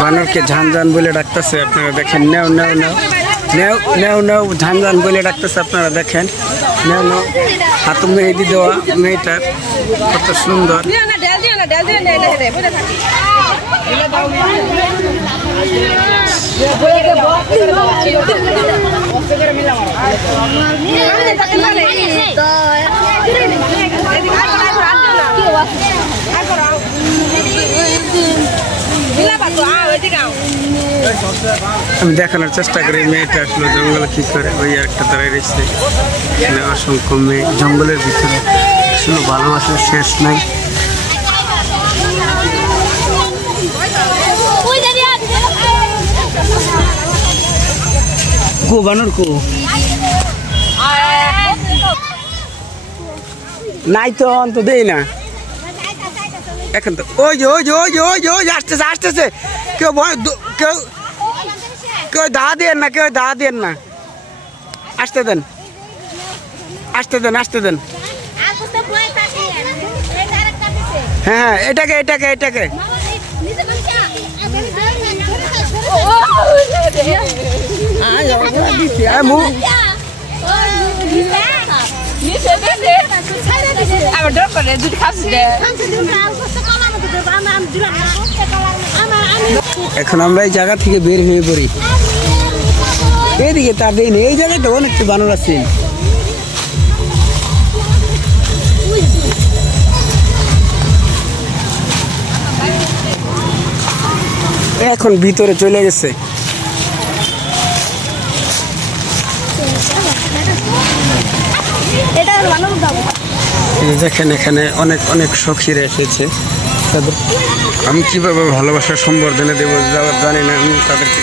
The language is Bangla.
বানরকে ঝানঝান বলে ডাকতেছে, আপনারা দেখেন। নেও নেও নেও নেও নেও নেও ঝানঝান বলে ডাকতেছে, আপনারা দেখেন। নেও নেও, হাতে মেহেদি দেওয়া মেয়েটার কত সুন্দর। আমি দেখানোর চেষ্টা করি মেয়েটা আসলে জঙ্গলে কি করে। ওই একটা দাঁড়ায় রয়েছে, এখানে অসংখ্য মেয়ে জঙ্গলের ভিতরে। আসলে ভালোবাসার শেষ নাই। কো বানর কো নাই তো, অন্ত দেই না এখন তো। ওই যে ওই যে ওই যে ওই যে ওই আসতেছে আসতেছে। কেউ কেউ কেউ দা দেন না, কেউ দা দেন না। আসতে দেন আসতে দেন আসতে দেন। হ্যাঁ হ্যাঁ, এটাকে এটাকে এটাকে এখন আমরা এই জায়গা থেকে বের হয়ে পড়ি। এইদিকে তার দেয়নি, এই জায়গাটা অনেকটা বানর আছে। এখন ভিতরে চলে গেছে। দেখেন এখানে অনেক অনেক সখীরা এসেছে। তাদের আমি কিভাবে ভালোবাসার সম্বর্ধনা দেবো জানি না আমি তাদেরকে।